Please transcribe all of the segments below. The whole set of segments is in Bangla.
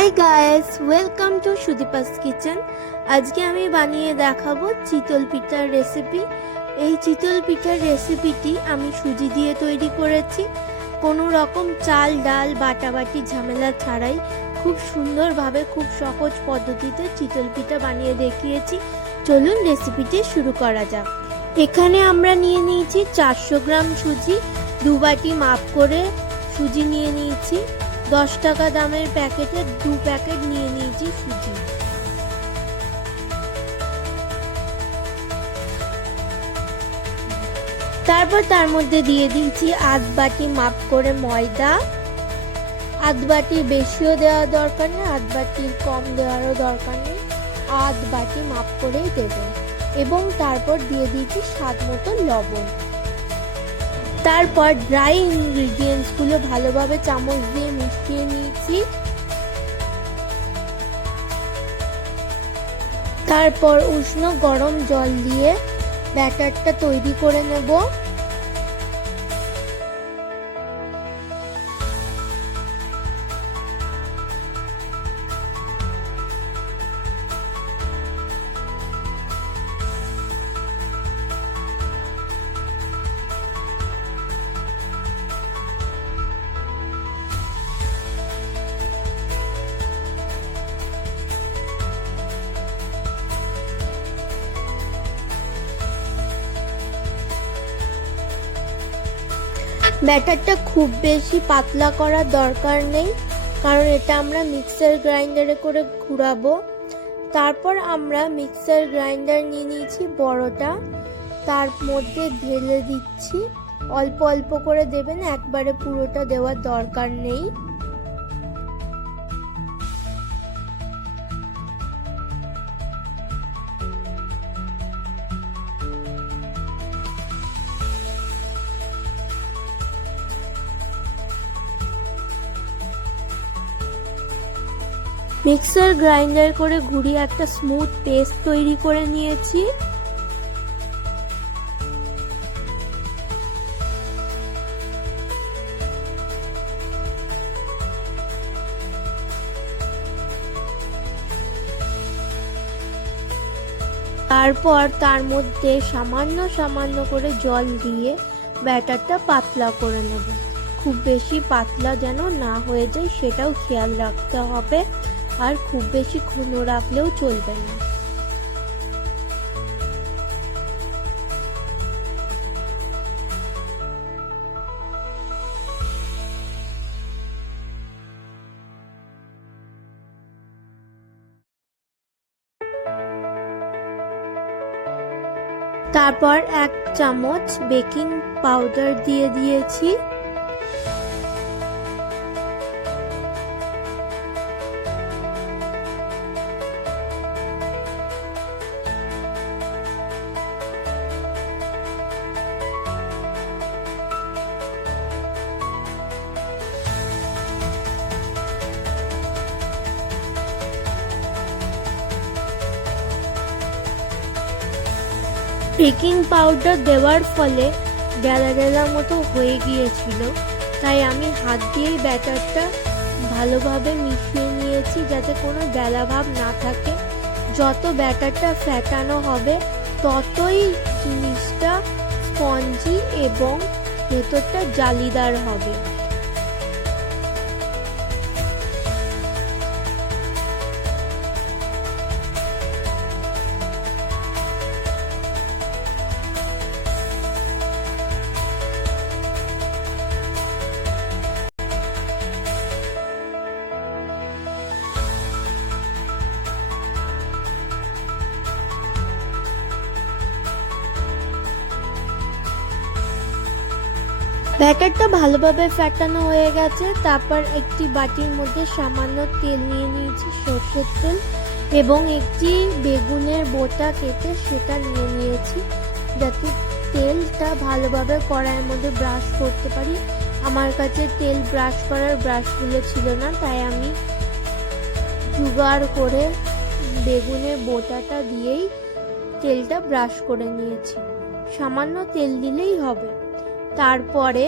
Hi guys welcome to Sudipa's kitchen আজকে আমি বানিয়ে দেখাবো চিতল পিঠার রেসিপি এই চিতল পিঠার রেসিপিটি আমি সুজি দিয়ে তৈরি করেছি। কোনো রকম চাল, ডাল, বাটাবাটি, ঝামেলা ছাড়াই খুব সুন্দরভাবে, খুব সহজ পদ্ধতিতে চিতল পিঠা বানিয়ে দেখিয়েছি। চলুন রেসিপিটি শুরু করা যাক। এখানে আমরা নিয়ে নিয়েছি চারশো গ্রাম সুজি। দু বাটি মাপ করে সুজি নিয়ে নিয়েছি। দশ টাকা দামের প্যাকেটে দু প্যাকেট নিয়ে নিয়েছি সুজি। তারপর তার মধ্যে দিয়ে দিয়েছি আধ বাটি মাপ করে ময়দা। আধ বাটি বেশিও দেওয়া দরকার নেই, আধ বাটির কম দেওয়ারও দরকার নেই। আধ বাটি মাপ করেই দেবেন এবং তারপর দিয়ে দিয়েছি স্বাদ মতো লবণ। তারপর ড্রাই ইনগ্রিডিয়েন্টসগুলো ভালোভাবে চামচ দিয়ে মিশিয়ে নিয়েছি। তারপর উষ্ণ গরম জল দিয়ে ব্যাটারটা তৈরি করে নেব। ব্যাটারটা খুব বেশি পাতলা করার দরকার নেই, কারণ এটা আমরা মিক্সার গ্রাইন্ডারে করে ঘুরাবো। তারপর আমরা মিক্সার গ্রাইন্ডার নিয়ে নিয়েছি বড়টা, তার মধ্যে ঢেলে দিচ্ছি। অল্প অল্প করে দেবেন, একবারে পুরোটা দেওয়ার দরকার নেই। মিক্সার গ্রাইন্ডার করে ঘুরিয়ে একটা স্মুথ পেস্ট তৈরি করে নিয়েছি। তারপর তার মধ্যে সামান্য সামান্য করে জল দিয়ে ব্যাটারটা পাতলা করে নেব। খুব বেশি পাতলা যেন না হয়ে যায়, সেটাও খেয়াল রাখতে হবে। আর খুব বেশি ঘন রাখলেও চলবে না। তারপর এক চামচ বেকিং পাউডার দিয়ে দিয়েছি। বেকিং পাউডার দেওয়ার ফলে গেলা গেলা মতো হয়ে গিয়েছিল। তাই আমি হাত দিয়েই ব্যাটারটা ভালোভাবে মিশিয়ে নিয়েছি যাতে কোনো গেলা ভাব না থাকে। যত ব্যাটারটা ফ্যাটানো হবে, ততই জিনিসটা স্পঞ্জি এবং ভেতরটা জালিদার হবে। ব্যাটারটা ভালোভাবে ফ্যাটানো হয়ে গেছে। তারপর একটি বাটির মধ্যে সামান্য তেল নিয়ে নিয়েছি, সর্ষের তেল, এবং একটি বেগুনের বোটা কেটে সেটা নিয়ে নিয়েছি, যাতে তেলটা ভালোভাবে কড়াইয়ের মধ্যে ব্রাশ করতে পারি। আমার কাছে তেল ব্রাশ করার ব্রাশগুলো ছিল না, তাই আমি জোগাড় করে বেগুনের বোটাটা দিয়েই তেলটা ব্রাশ করে নিয়েছি। সামান্য তেল দিলেই হবে। তারপরে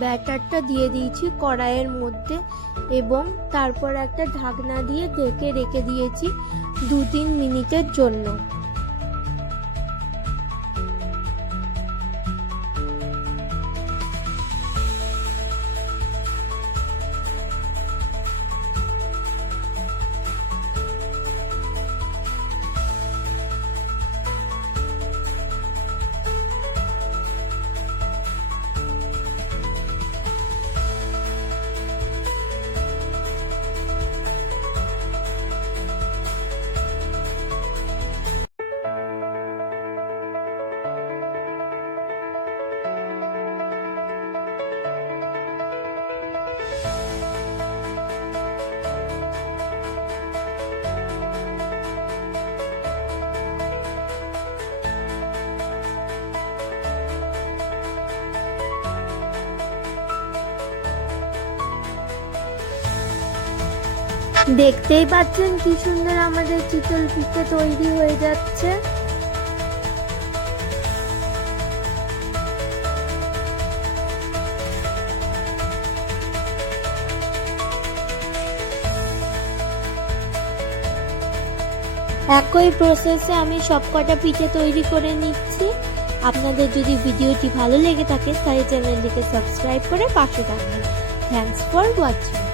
ব্যাটারটা দিয়ে দিয়েছি কড়াইয়ের মধ্যে এবং তারপর একটা ঢাকনা দিয়ে ঢেকে রেখে দিয়েছি দু তিন মিনিটের জন্য। দেখতেই পাচ্ছেন কি সুন্দর আমাদের চিতল পিঠে তৈরি হয়ে যাচ্ছে। একই প্রসেসে আমি সবকটা পিঠে তৈরি করে নিচ্ছি। আপনাদের যদি ভিডিওটি ভালো লেগে থাকে, তাহলে চ্যানেলটিকে সাবস্ক্রাইব করে পাশে থাকবেন। Thanks for watching